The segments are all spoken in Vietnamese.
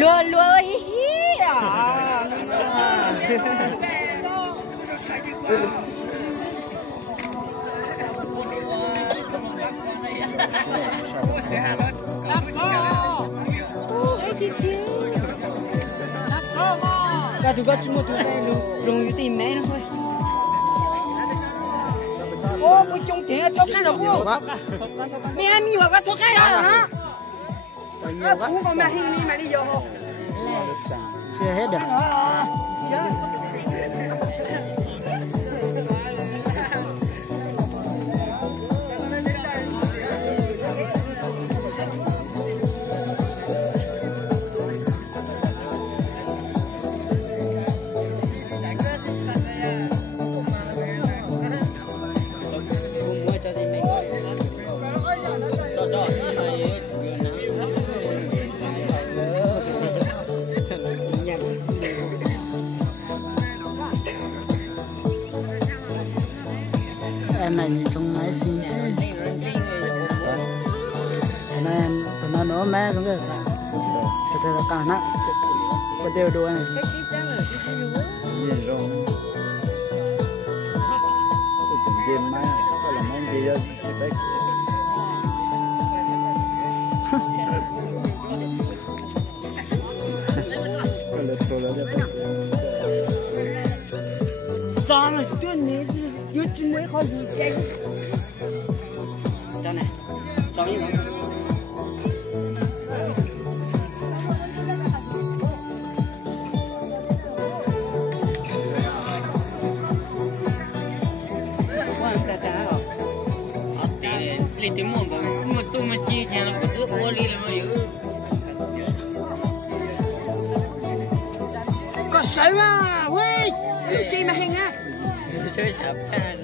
lừa lừa hi hi à. Cả tụi con mua tụi này luôn tìm mẹ nó thôi. Ô, bố chung tiền thuốc cái rồi bố. Mẹ nhiều quá thuốc cái rồi hả? Bố con mẹ hình mà đi vô không? Chưa hết được. Em này trong máy xinh thế này nó mẹ cũng được thật là cả nặng có đều đuôi này nhìn rồi tôi từng đêm mai có là mong gì đó thì biết có lượt rồi là biết sao mà chuyện này dưới chân mấy con gì chạy cho này cho như vậy lên tiếng mồm mà tôi mà chi nhà nó có ước ô đi là nó giữ có sợi mà ui chi mà hình á sợi sập ra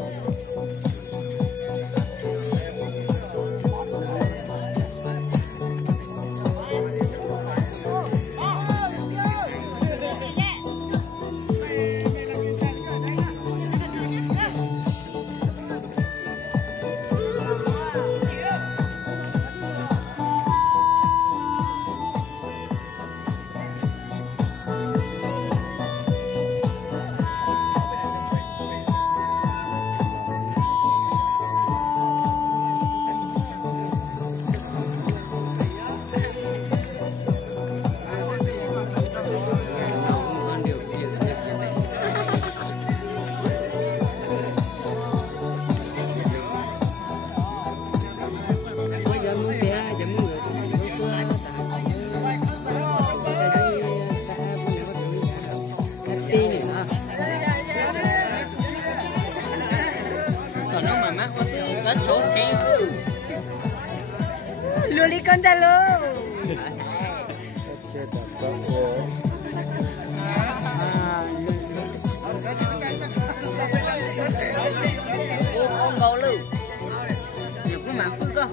lừa đi con ta luôn con gấu lư nhiều cái mà phước cơ